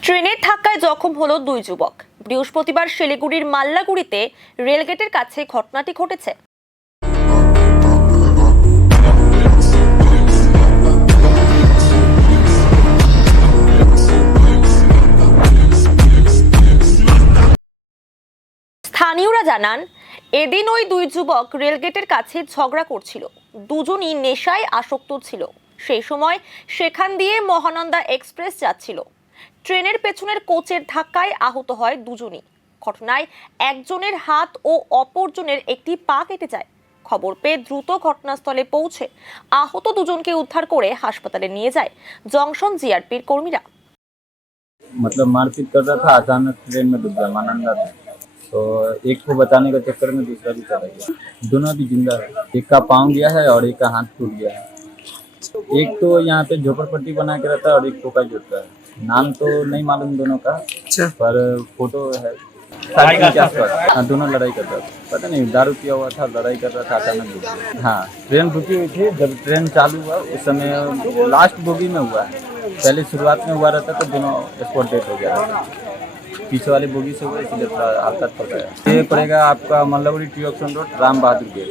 ট্রেনের ধাক্কায় জখম হলো দুই যুবক। বৃহস্পতিবার শিলিগুড়ির মাল্লাগুড়িতে রেলগেটের কাছে ঘটনাটি ঘটেছে। স্থানীয়রা জানান, এদিন ওই দুই যুবক রেলগেটের কাছে ঝগড়া করছিল। দুজনই নেশায় আসক্ত ছিল। সেই সময় সেখান দিয়ে মহানন্দা এক্সপ্রেস যাচ্ছিল। ট্রেনের পেছনের কোচের ধাক্কায় আহত হয় দুজনই। ঘটনায় একজনের হাত ও অপরজনের একটি পা কেটে যায়। খবর পেয়ে দ্রুত ঘটনাস্থলে পৌঁছে আহত দুজনকে উদ্ধার করে হাসপাতালে নিয়ে যায় জংশন জিআরপির কর্মীরা। मतलब मारपीट कर रहा था, अचानक ट्रेन में डूब गया मानंदा में। तो एक को बचाने के चक्कर में दूसरा भी चला गया। दोनों भी जिंदा है। एक का पाँव गया है और एक का हाथ टूट गया है। एक तो यहाँ पे झोपड़पट्टी बना के रहता है और एक कोका जोड़ता है। नाम तो नहीं मालूम दोनों का, पर फोटो है। दोनों लड़ाई कर रहा था, पता नहीं दारू पिया हुआ था, लड़ाई कर रहा था, अचानक डूब गया। हाँ, ट्रेन रुकी हुई थी। जब ट्रेन चालू हुआ उस समय लास्ट बोगी में हुआ है। पहले शुरुआत में हुआ रहता तो दोनों स्पॉट डेथ हो गया। पीछे वाली बोगी से हुआ, इसलिए थोड़ा हल्का पड़ गया। ये पड़ेगा आपका Mallaguri T option road, Ram Bahadur gate.